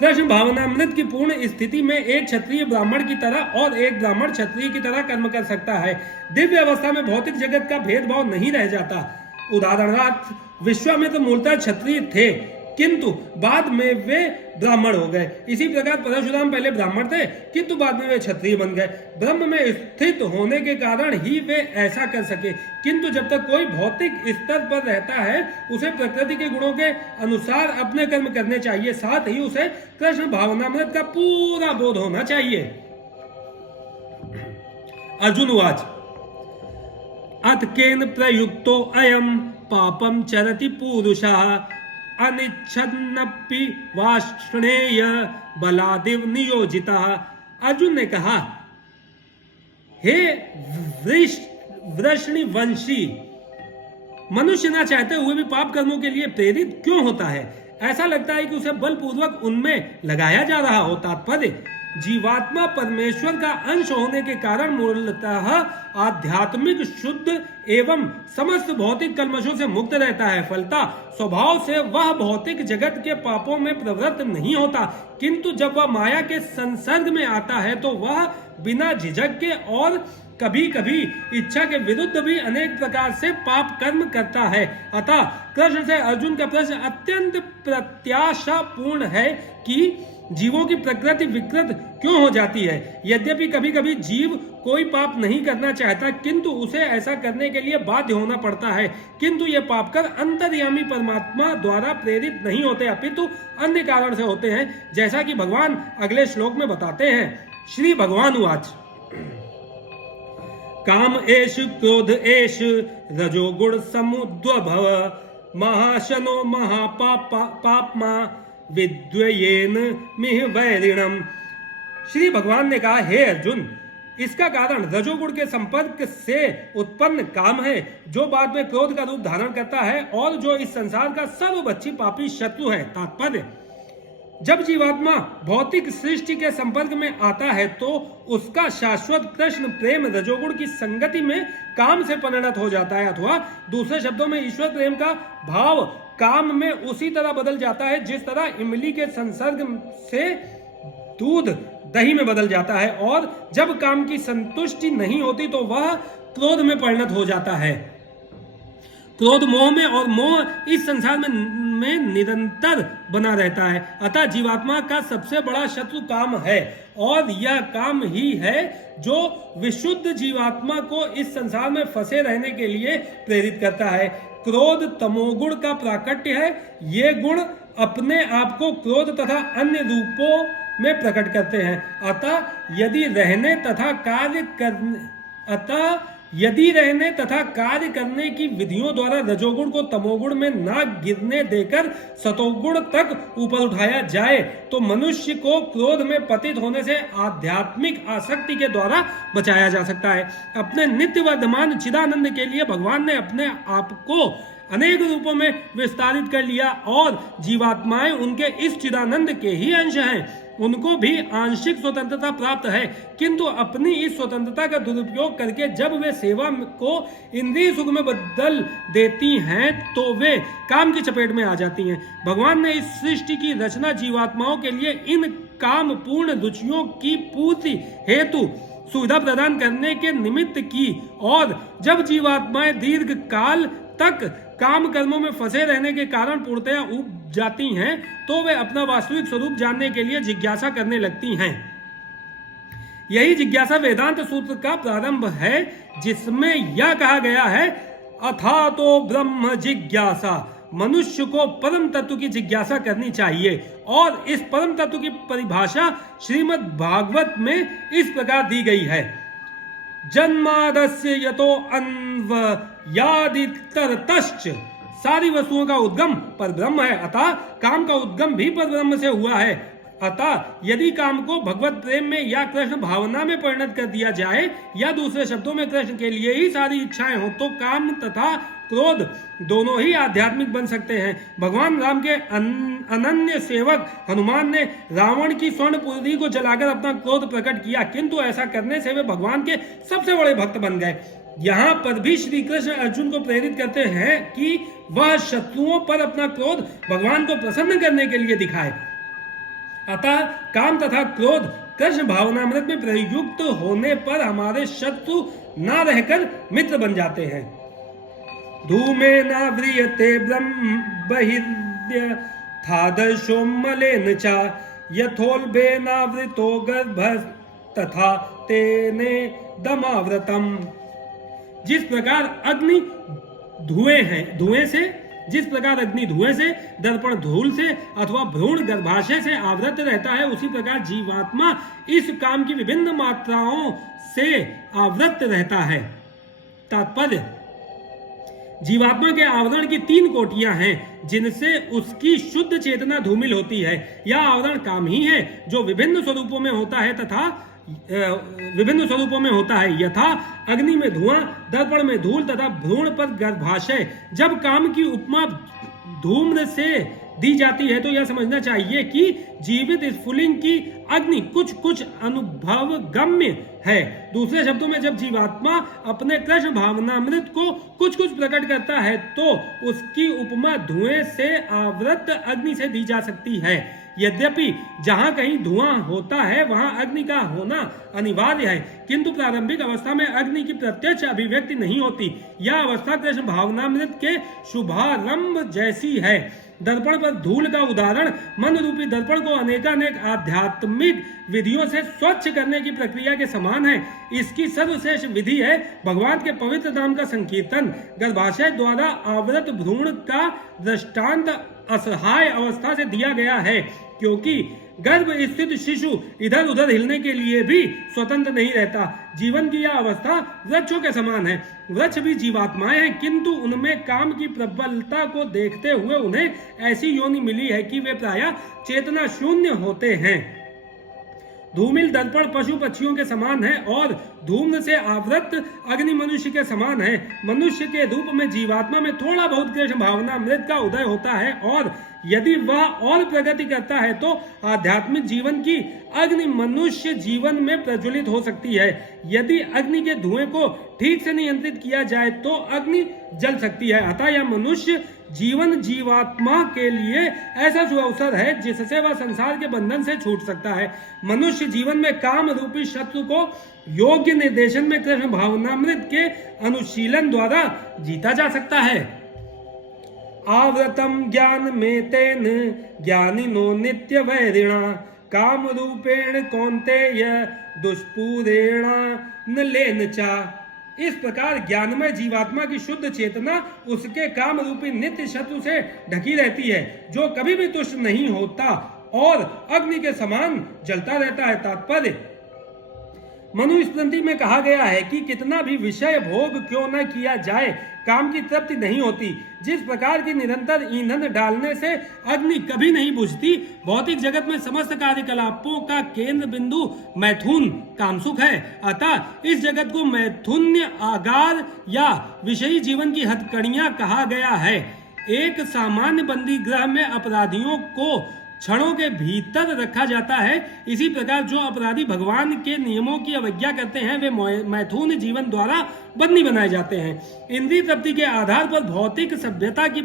कृष्ण भावनामृत की पूर्ण स्थिति में एक क्षत्रिय ब्राह्मण की तरह और एक ब्राह्मण क्षत्रिय की तरह कर्म कर सकता है। दिव्य अवस्था में भौतिक जगत का भेदभाव नहीं रह जाता। उदाहरणार्थ विश्वामित्र मूलतः क्षत्रिय थे, किंतु बाद में वे ब्राह्मण हो गए। इसी प्रकार परशुराम पहले ब्राह्मण थे, किंतु बाद में वे क्षत्रिय बन गए। ब्रह्म में स्थित होने के कारण ही वे ऐसा कर सके, किंतु जब तक कोई भौतिक स्तर पर रहता है उसे प्रकृति के गुणों के अनुसार अपने कर्म करने चाहिए, साथ ही उसे कृष्ण भावनामृत का पूरा बोध होना चाहिए। अर्जुन उवाच अथ केन प्रयुक्तो अयम पापम चरति पुरुषः अनिच्छन्नपि वाष्णेय बलादिव नियोजितः। अर्जुन ने कहा, हे वृषणिवंशी, मनुष्य ना चाहते हुए भी पाप कर्मों के लिए प्रेरित क्यों होता है? ऐसा लगता है कि उसे बलपूर्वक उनमें लगाया जा रहा हो। तात्पर्य, जीवात्मा परमेश्वर का अंश होने के कारण मूलतः आध्यात्मिक, शुद्ध एवं समस्त भौतिक कल्मशों से मुक्त रहता है। फलता स्वभाव से वह भौतिक जगत के पापों में प्रवृत्त नहीं होता, किंतु जब वह माया के संसर्ग में आता है तो वह बिना झिझक के और कभी कभी इच्छा के विरुद्ध भी अनेक प्रकार से पाप कर्म करता है। अतः कृष्ण से अर्जुन का प्रश्न अत्यंत प्रत्याशापूर्ण है कि जीवों की प्रकृति विकृत क्यों हो जाती है। यद्यपि कभी कभी जीव कोई पाप नहीं करना चाहता, किंतु उसे ऐसा करने के लिए बाध्य होना पड़ता है, किंतु ये पाप कर अंतर्यामी परमात्मा द्वारा प्रेरित नहीं होते, अपितु अन्य कारण से होते हैं, जैसा कि भगवान अगले श्लोक में बताते हैं। श्री भगवान उवाच काम एष क्रोध एष रजोगुण समुद्भव महाशनो महापापमा विद्वयेन मिह वैरिणम। श्री भगवान ने कहा, हे अर्जुन, इसका कारण रजोगुण के संपर्क से उत्पन्न काम है, जो बाद में क्रोध का रूप धारण करता है और जो इस संसार का सर्वभक्षी पापी शत्रु है। तात्पर्य, जब जीवात्मा भौतिक सृष्टि के संपर्क में आता है तो उसका शाश्वत कृष्ण प्रेम रजोगुण की संगति में काम से परिणत हो जाता है, अथवा दूसरे शब्दों में ईश्वर प्रेम का भाव काम में उसी तरह बदल जाता है जिस तरह इमली के संसर्ग से दूध दही में बदल जाता है, और जब काम की संतुष्टि नहीं होती तो वह क्रोध में परिणत हो जाता है। क्रोध मोह में, और मोह इस संसार में निरंतर बना रहता है। अतः जीवात्मा का सबसे बड़ा शत्रु काम है, और यह काम ही है जो विशुद्ध जीवात्मा को इस संसार में फंसे रहने के लिए प्रेरित करता है। क्रोध तमोगुण का प्राकट्य है। ये गुण अपने आप को क्रोध तथा अन्य रूपों में प्रकट करते हैं। अतः यदि रहने तथा कार्य करने की विधियों द्वारा रजोगुण को तमोगुण में ना गिरने देकर सतोगुण तक ऊपर उठाया जाए तो मनुष्य को क्रोध में पतित होने से आध्यात्मिक आसक्ति के द्वारा बचाया जा सकता है। अपने नित्य वर्धमान चिदानंद के लिए भगवान ने अपने आप को अनेक रूपों में विस्तारित कर लिया, और जीवात्माएं उनके इस चिदानंद के ही अंश हैं। उनको भी आंशिक स्वतंत्रता प्राप्त है, किंतु अपनी इस स्वतंत्रता का दुरुपयोग करके जब वे सेवा को इंद्रिय सुख में बदल देती हैं तो वे काम की चपेट में आ जाती हैं। भगवान ने इस सृष्टि की रचना जीवात्माओं के लिए इन काम पूर्ण रुचियों की पूर्ति हेतु सुविधा प्रदान करने के निमित्त की, और जब जीवात्माएं दीर्घ काल तक काम कर्मों में फंसे रहने के कारण पूर्णतया उब जाती हैं तो वे अपना वास्तविक स्वरूप जानने के लिए जिज्ञासा करने लगती हैं। यही जिज्ञासा वेदांत सूत्र का प्रारंभ है, जिसमें यह कहा गया है, अथातो ब्रह्म जिज्ञासा। मनुष्य को परम तत्व की जिज्ञासा करनी चाहिए, और इस परम तत्व की परिभाषा श्रीमद् भागवत में इस प्रकार दी गई है, जन्मादस्य यतो अन्वयादितरतश्च। सारी वस्तुओं का उद्गम परब्रह्म है, अतः काम का उद्गम भी परब्रह्म से हुआ है। अतः यदि काम को भगवत प्रेम में या कृष्ण भावना में परिणत कर दिया जाए, या दूसरे शब्दों में कृष्ण के लिए ही सारी इच्छाएं हो, तो काम तथा क्रोध दोनों ही आध्यात्मिक बन सकते हैं। भगवान राम के अनन्य सेवक हनुमान ने रावण की स्वर्णपुरी को जलाकर अपना क्रोध प्रकट किया, किंतु ऐसा करने से वे भगवान के सबसे बड़े भक्त बन गए। यहाँ पर भी श्री कृष्ण अर्जुन को प्रेरित करते हैं कि वह शत्रुओं पर अपना क्रोध भगवान को प्रसन्न करने के लिए दिखाए। अतः काम तथा क्रोध कृष्ण भावनामृत में प्रयुक्त होने पर हमारे शत्रु न रहकर मित्र बन जाते हैं। धूमेनाव्रियते बहिर्यथादर्शोमलेन च यथोल्बेनावृतो गर्भस्तथा तेने दमाव्रतम। जिस प्रकार अग्नि धुएं से जिस प्रकार अग्नि धुएं से, दर्पण धूल से अथवा भ्रूण गर्भाशय से आवृत रहता है, उसी प्रकार जीवात्मा इस काम की विभिन्न मात्राओं से आवृत रहता है। तात्पर्य, जीवात्मा के आवरण की 3 कोटियां हैं जिनसे उसकी शुद्ध चेतना धूमिल होती है। यह आवरण काम ही है जो विभिन्न स्वरूपों में होता है यथा अग्नि में धुआं, दर्पण में धूल तथा भ्रूण पर गर्भाशय। जब काम की उपमा धूम्र से दी जाती है तो यह समझना चाहिए कि जीवित स्फुलिंग की अग्नि कुछ कुछ अनुभव गम्य है। दूसरे शब्दों में, जब जीवात्मा अपने कृष्ण भावनामृत को कुछ कुछ प्रकट करता है तो उसकी उपमा धुएं से आवृत अग्नि से दी जा सकती है। यद्यपि जहां कहीं धुआं होता है वहां अग्नि का होना अनिवार्य है, किंतु प्रारंभिक अवस्था में अग्नि की प्रत्यक्ष अभिव्यक्ति नहीं होती। यह अवस्था कृष्ण भावनामृत के शुभारंभ जैसी है। दर्पण पर धूल का उदाहरण मन रूपी दर्पण को अनेकानेक आध्यात्मिक विधियों से स्वच्छ करने की प्रक्रिया के समान है। इसकी सर्वश्रेष्ठ विधि है भगवान के पवित्र नाम का संकीर्तन। गर्भाशय द्वारा आवृत भ्रूण का दृष्टांत असहाय अवस्था से दिया गया है, क्योंकि गर्भ स्थित शिशु इधर उधर हिलने के लिए भी स्वतंत्र नहीं रहता। जीवन की यह अवस्था वृक्षों के समान है। वृक्ष भी जीवात्माएं हैं, किंतु उनमें काम की प्रबलता को देखते हुए उन्हें ऐसी योनि मिली है कि वे प्रायः चेतना शून्य होते हैं। धूमिल दर्पण पशु पक्षियों के समान है और धूम्र से आवृत अग्नि मनुष्य के समान है। मनुष्य के रूप में जीवात्मा में थोड़ा बहुत कृष्ण भावनामृत का उदय होता है और यदि वह और प्रगति करता है तो आध्यात्मिक जीवन की अग्नि मनुष्य जीवन में प्रज्वलित हो सकती है। यदि अग्नि के धुएं को ठीक से नियंत्रित किया जाए तो अग्नि जल सकती है। अतः यह मनुष्य जीवन जीवात्मा के लिए ऐसा सुअवसर है जिससे वह संसार के बंधन से छूट सकता है। मनुष्य जीवन में काम रूपी शत्रु को योग्य निर्देशन में कृष्ण भावनामृत के अनुशीलन द्वारा जीता जा सकता है। आवृतम ज्ञान में तेन ज्ञानिनो नित्य वैरिणा काम रूपेण कौन्तेय दुष्पूरेणा न लेन चा। इस प्रकार ज्ञानमय जीवात्मा की शुद्ध चेतना उसके काम रूपी नित्य शत्रु से ढकी रहती है, जो कभी भी तुष्ट नहीं होता और अग्नि के समान जलता रहता है। तात्पर्य, मनुस्मृति में कहा गया है कि कितना भी विषय भोग क्यों न किया जाए, काम की तृप्ति नहीं होती। जिस प्रकार की निरंतर ईंधन डालने से अग्नि कभी नहीं बुझती, भौतिक जगत में समस्त कार्यकलापों का केंद्र बिंदु मैथुन कामसुख है। अतः इस जगत को मैथुन्य आगार या विषयी जीवन की हथकड़ियां कहा गया है। एक सामान्य बंदी गृह में अपराधियों को क्षणों के भीतर रखा जाता है, इसी प्रकार जो अपराधी भगवान के नियमों की अवज्ञा करते हैं वे मैथुन जीवन द्वारा बंदी बनाए जाते हैं। इंद्रिय तृप्ति के आधार पर भौतिक सभ्यता की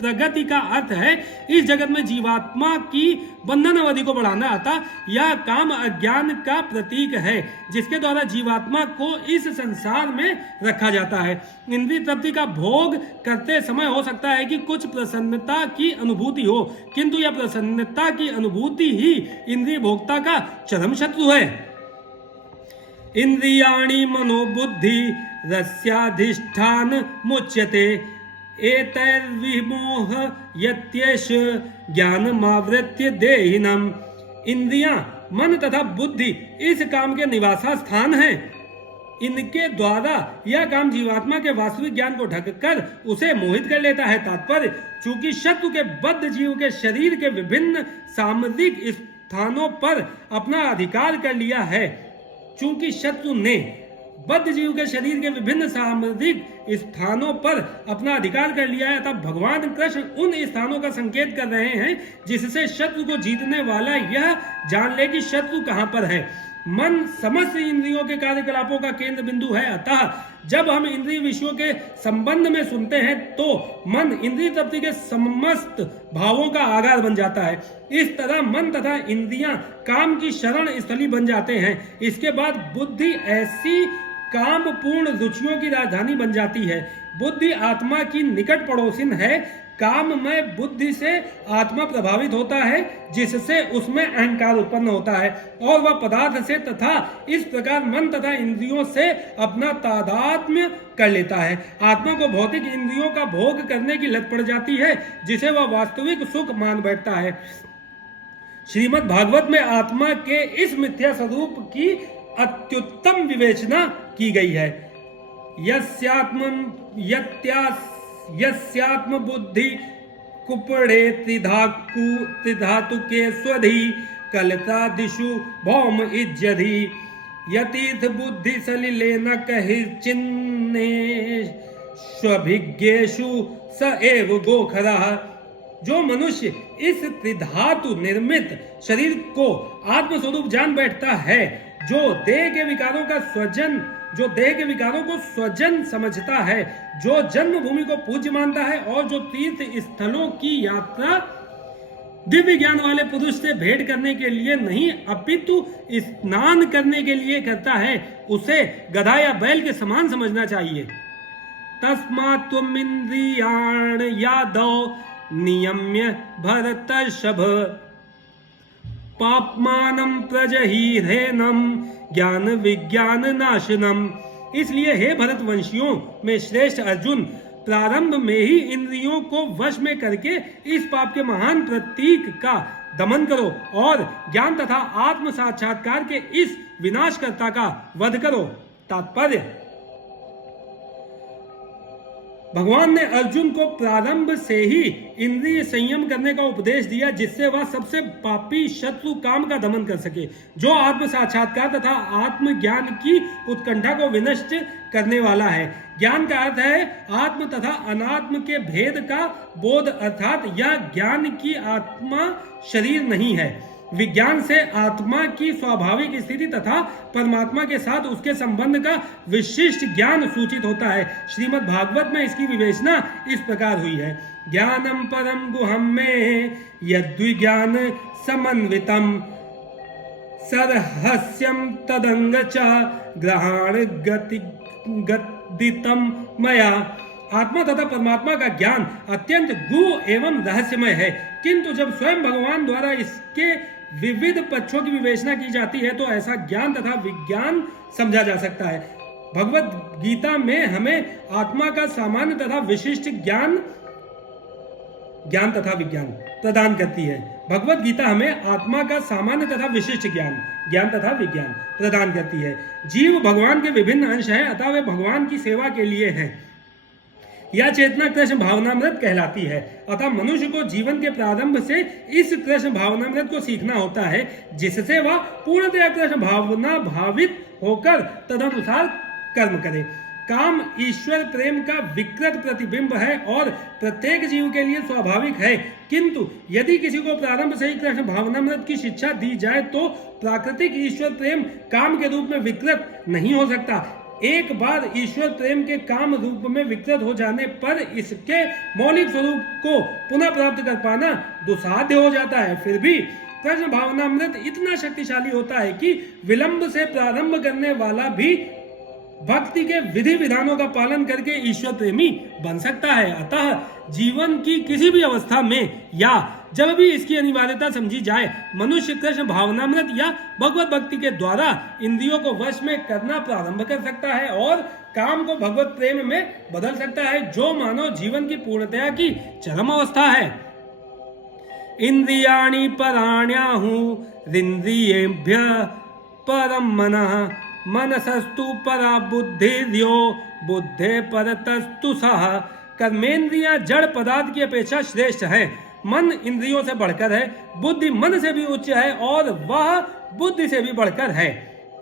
प्रगति का अर्थ है इस जगत में जीवात्मा की बंधन अवधि को बढ़ाना। अतः यह काम अज्ञान का प्रतीक है जिसके द्वारा जीवात्मा को इस संसार में रखा जाता है। इंद्रिय तृप्ति का भोग करते समय हो सकता है कि कुछ प्रसन्नता की अनुभूति हो, किंतु यह प्रसन्नता की अनुभूति ही इंद्रिय भोक्ता का चरम शत्रु है। इंद्रियाणि मनोबुद्धि रस्याधिष्ठान मुच्यते एतैर्विमोह यत्येष ज्ञानमावृत्य देहिनम्। इंद्रियां, मन तथा बुद्धि इस काम के निवासा स्थान हैं। इनके द्वारा यह काम जीवात्मा के वास्तविक ज्ञान को ढककर उसे मोहित कर लेता है। तात्पर्य, चूंकि शत्रु के बद्ध जीव के शरीर के विभिन्न सामरिक स्थानों पर अपना अधिकार कर लिया है, चूंकि शत्रु ने बद्ध जीव के शरीर के विभिन्न सामरिक स्थानों पर अपना अधिकार कर लिया है, तब भगवान कृष्ण उन स्थानों का संकेत कर रहे हैं जिससे शत्रु को जीतने वाला यह जान ले कि शत्रु कहां पर है। मन समस्त इंद्रियों के कार्यकलापों का केंद्र बिंदु है। अतः जब हम इंद्रिय विषयों के संबंध में सुनते हैं तो मन इंद्रिय तृप्ति के समस्त भावों का आगार बन जाता है। इस तरह मन तथा इंद्रियां काम की शरण स्थली बन जाते हैं। इसके बाद बुद्धि ऐसी काम पूर्ण रुचियों की राजधानी बन जाती है। बुद्धि आत्मा की निकट पड़ोसिन है। काम में बुद्धि से आत्मा प्रभावित होता है, जिससे उसमें अहंकार उत्पन्न होता है और वह पदार्थ से तथा इस प्रकार मन तथा इंद्रियों से अपना तादात्म्य कर लेता है। आत्मा को भौतिक इंद्रियों का भोग करने की लत पड़ जाती है, जिसे वह वास्तविक सुख मान बैठता है। श्रीमद् भागवत में आत्मा के इस मिथ्या स्वरूप की अत्युत्तम विवेचना की गई है। यस्यात्म बुद्धि कुपड़े त्रिधातु के स्वधि कलता दिशु भौम इज्जधि यतीर्थ बुद्धि सलिले न कहि चिन्ने स्वभिज्ञेषु स एव गोखरः। जो मनुष्य इस त्रिधातु निर्मित शरीर को आत्मस्वरूप जान बैठता है, जो देह के विकारों को स्वजन समझता है, जो जन्मभूमि को पूज्य मानता है और जो तीर्थ स्थलों की यात्रा दिव्य ज्ञान वाले पुरुष से भेंट करने के लिए नहीं अपितु स्नान करने के लिए करता है, उसे गधा या बैल के समान समझना चाहिए। तस्मात् त्वमिन्द्रियाण यादव नियम्य भरतर्षभ पापमानं प्रजहीरेणं ज्ञान विज्ञान नाशनम। इसलिए हे भरतवंशियों में श्रेष्ठ अर्जुन, प्रारंभ में ही इंद्रियों को वश में करके इस पाप के महान प्रतीक का दमन करो और ज्ञान तथा आत्म साक्षात्कार के इस विनाशकर्ता का वध करो। तात्पर्य: भगवान ने अर्जुन को प्रारंभ से ही इंद्रिय संयम करने का उपदेश दिया, जिससे वह सबसे पापी शत्रु काम का दमन कर सके, जो आत्म साक्षात्कार तथा आत्मज्ञान की उत्कंठा को विनष्ट करने वाला है। ज्ञान का अर्थ है आत्म तथा अनात्म के भेद का बोध, अर्थात यह ज्ञान की आत्मा शरीर नहीं है। विज्ञान से आत्मा की स्वाभाविक स्थिति तथा परमात्मा के साथ उसके संबंध का विशिष्ट ज्ञान सूचित होता है। श्रीमद् भागवत में इसकी विवेचना इस प्रकार हुई है। ज्ञानम परम गुहम में यद्विज्ञान समन्वितम सरहस्यम तदंग च ग्रहण गदितम मया। आत्मा तथा परमात्मा का ज्ञान अत्यंत गुह एवं रहस्यमय है, किंतु जब स्वयं भगवान द्वारा इसके विविध पक्षों की विवेचना की जाती है तो ऐसा ज्ञान तथा विज्ञान समझा जा सकता है। भगवत गीता में हमें आत्मा का सामान्य तथा विशिष्ट ज्ञान तथा विज्ञान प्रदान करती है। भगवत गीता हमें आत्मा का सामान्य तथा विशिष्ट ज्ञान तथा विज्ञान प्रदान करती है। जीव भगवान के विभिन्न अंश हैं, अतः वे भगवान की सेवा के लिए हैं। यह चेतना कृष्ण भावनामृत कहलाती है। अतः मनुष्य को जीवन के प्रारंभ से इस कृष्ण भावनामृत को सीखना होता है, जिससे वह पूर्णतया कृष्ण भावना भावित होकर तदनुसार कर्म करे। काम ईश्वर प्रेम का विकृत प्रतिबिंब है और प्रत्येक जीव के लिए स्वाभाविक है, किंतु यदि किसी को प्रारंभ से ही कृष्ण भावनामृत की शिक्षा दी जाए तो प्राकृतिक ईश्वर प्रेम काम के रूप में विकृत नहीं हो सकता। एक बार ईश्वर प्रेम के काम रूप में विकृत हो जाने पर इसके मौलिक स्वरूप को पुनः प्राप्त कर पाना दुस्साध्य हो जाता है। फिर भी कृष्ण भावनामृत इतना शक्तिशाली होता है कि विलंब से प्रारंभ करने वाला भी भक्ति के विधि विधानों का पालन करके ईश्वर प्रेमी बन सकता है। अतः जीवन की किसी भी अवस्था में या जब भी इसकी अनिवार्यता समझी जाए, मनुष्य कृष्ण भावनामृत या भगवत भक्ति के द्वारा इंद्रियों को वश में करना प्रारंभ कर सकता है और काम को भगवत प्रेम में बदल सकता है, जो मानव जीवन की पूर्णतया की चरम अवस्था है। इंद्रियाणि पराण्याहुरिन्द्रियेभ्य परम मनः मनसस्तु परा बुद्धिर्यो बुद्धे परतस्तु सः। कर्मेंद्रियां जड़ पदार्थ की अपेक्षा श्रेष्ठ है, मन इंद्रियों से बढ़कर है, बुद्धि मन से भी उच्च है और वह बुद्धि से भी बढ़कर है।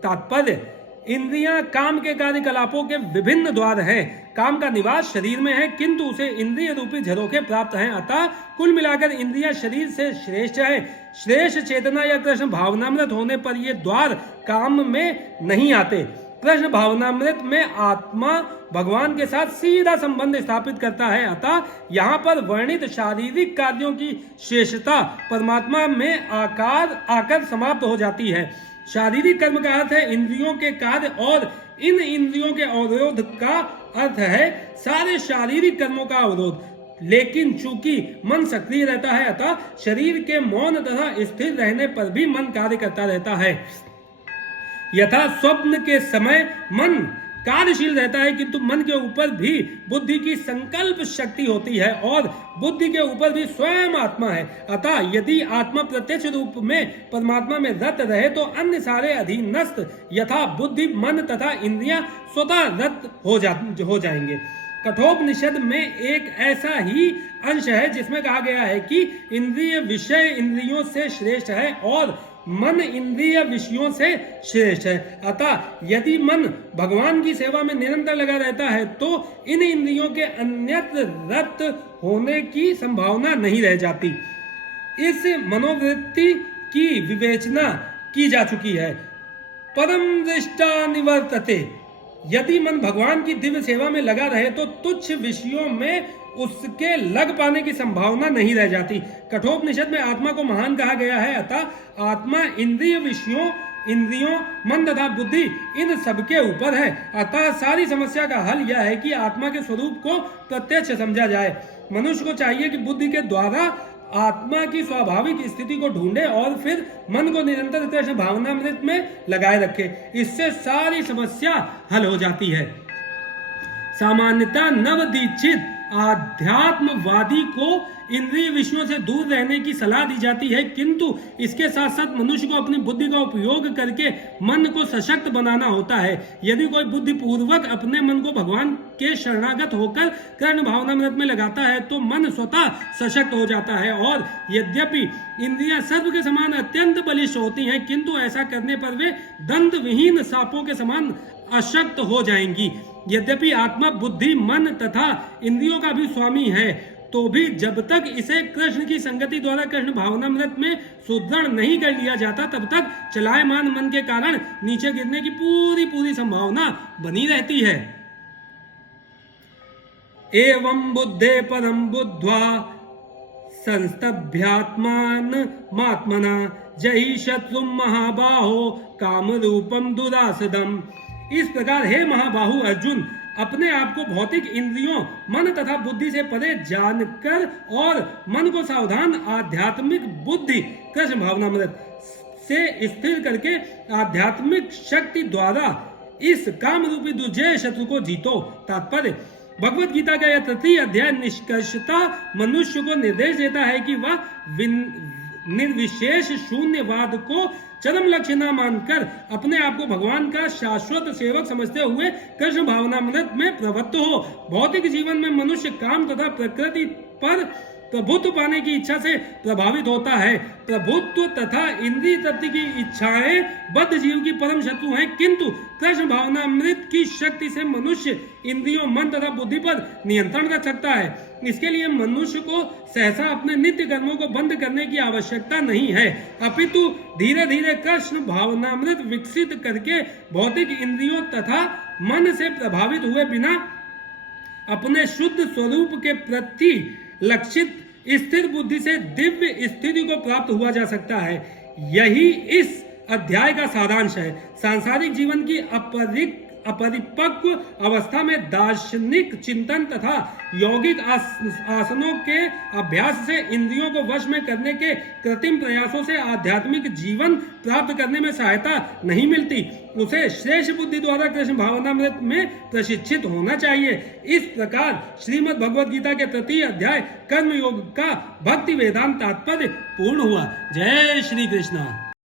तात्पर्य: इंद्रियां काम के कार्यकलापों के विभिन्न द्वार हैं। काम का निवास शरीर में है, किंतु उसे इंद्रिय रूपी झरोखे प्राप्त हैं। अतः कुल मिलाकर इंद्रियां शरीर से श्रेष्ठ है। श्रेष्ठ चेतना या कृष्ण भावनामृत होने पर ये द्वार काम में नहीं आते। कृष्ण भावनामृत में आत्मा भगवान के साथ सीधा संबंध स्थापित करता है। अतः यहाँ पर वर्णित शारीरिक कार्यों की शेषता परमात्मा में आकर समाप्त हो जाती है। शारीरिक कर्म का अर्थ है इंद्रियों के कार्य और इन इंद्रियों के अवरोध का अर्थ है सारे शारीरिक कर्मों का अवरोध। लेकिन चूंकि मन सक्रिय रहता है, अतः शरीर के मौन तथा स्थिर रहने पर भी मन कार्य करता रहता है। यथा स्वप्न के समय मन कार्यशील रहता है, किंतु मन के ऊपर भी बुद्धि की संकल्प शक्ति होती है और बुद्धि के ऊपर भी स्वयं आत्मा है। अतः यदि आत्मा प्रत्यक्ष रूप में परमात्मा में रत रहे तो अन्य सारे अधीनस्थ यथा बुद्धि, मन तथा इंद्रियां स्वतः रत हो जाएंगे। कठोपनिषद में एक ऐसा ही अंश है जिसमें कहा गया है कि इंद्रिय विषय इंद्रियों से श्रेष्ठ है और मन इंद्रिय विषयों से श्रेष्ठ है। अतः यदि मन भगवान की सेवा में निरंतर लगा रहता है तो इन इंद्रियों के अन्यत्र रत होने की संभावना नहीं रह जाती। इस मनोवृत्ति की विवेचना की जा चुकी है। परम दृष्टा निवर्तते, यदि मन भगवान की दिव्य सेवा में लगा रहे तो तुच्छ विषयों में उसके लग पाने की संभावना नहीं रह जाती। कठोपनिषद में आत्मा को महान कहा गया है। अतः आत्मा इंद्रिय विषयों, इंद्रियों, मन तथा बुद्धि इन सबके ऊपर है। अतः सारी समस्या का हल यह है कि आत्मा के स्वरूप को प्रत्यक्ष समझा जाए। मनुष्य को चाहिए कि बुद्धि के द्वारा आत्मा की स्वाभाविक स्थिति को ढूंढे और फिर मन को निरंतर कृष्ण भावनामृत में लगाए रखे। इससे सारी समस्या हल हो जाती है। सामान्यतः नवदीक्षित आध्यात्मवादी को इंद्रिय विषयों से दूर रहने की सलाह दी जाती है, किंतु इसके साथ साथ मनुष्य को अपनी बुद्धि का उपयोग करके मन को सशक्त बनाना होता है। यदि कोई बुद्धि पूर्वक अपने मन को भगवान के शरणागत होकर कृष्ण भावनामृत में लगाता है तो मन स्वतः सशक्त हो जाता है। और यद्यपि इंद्रियां सर्प के समान अत्यंत बलिष्ठ होती हैं, किंतु ऐसा करने पर वे दंत विहीन सांपों के समान अशक्त हो जाएंगी। यद्यपि आत्मा बुद्धि, मन तथा इंद्रियों का भी स्वामी है, तो भी जब तक इसे कृष्ण की संगति द्वारा कृष्ण भावनामृत में सुदृढ़ नहीं कर लिया जाता, तब तक चलायमान मन के कारण नीचे गिरने की पूरी संभावना बनी रहती है। एवं बुद्धे परम बुद्ध्वा संस्तभ्यात्मान मात्मना जहि शत्रु महाबाहो काम रूपम दुरासदम। इस प्रकार हे महाबाहु अर्जुन, अपने आप को भौतिक इंद्रियों, मन तथा बुद्धि से परे जानकर और मन को सावधान आध्यात्मिक बुद्धि कृष्ण भावनामृत से स्थिर करके आध्यात्मिक शक्ति द्वारा इस काम रूपी दुर्जय शत्रु को जीतो। तात्पर्य, भगवत गीता का यह तृतीय अध्याय निष्कर्षता मनुष्य को निर्देश देता है कि वह निर्विशेष शून्यवाद को चरम लक्ष्य न मानकर अपने आप को भगवान का शाश्वत सेवक समझते हुए कृष्ण भावनामृत में प्रवृत्त हो। भौतिक जीवन में मनुष्य काम तथा प्रकृति पर प्रभुत्व पाने की इच्छा से प्रभावित होता है। प्रभुत्व तथा इंद्रिय तृप्ति की इच्छाएं बद्ध जीव की परम शत्रु हैं, किंतु कृष्ण भावनामृत की शक्ति से मनुष्य इंद्रियों, मन तथा बुद्धि पर नियंत्रण रख सकता है। इसके लिए मनुष्य को सहसा अपने नित्य कर्मों को बंद करने की आवश्यकता नहीं है, अपितु धीरे धीरे कृष्ण भावनामृत विकसित करके भौतिक इंद्रियों तथा मन से प्रभावित हुए बिना अपने शुद्ध स्वरूप के प्रति लक्षित स्थिर बुद्धि से दिव्य स्थिति को प्राप्त हुआ जा सकता है। यही इस अध्याय का सारांश है। सांसारिक जीवन की अपरिपक्व अवस्था में दार्शनिक चिंतन तथा यौगिक आसनों के अभ्यास से इंद्रियों को वश में करने के कृत्रिम प्रयासों से आध्यात्मिक जीवन प्राप्त करने में सहायता नहीं मिलती। उसे श्रेष्ठ बुद्धि द्वारा कृष्ण भावनामृत में प्रशिक्षित होना चाहिए। इस प्रकार श्रीमद् भगवद गीता के तृतीय अध्याय कर्म योग का भक्ति वेदांत तात्पर्य पूर्ण हुआ। जय श्री कृष्ण।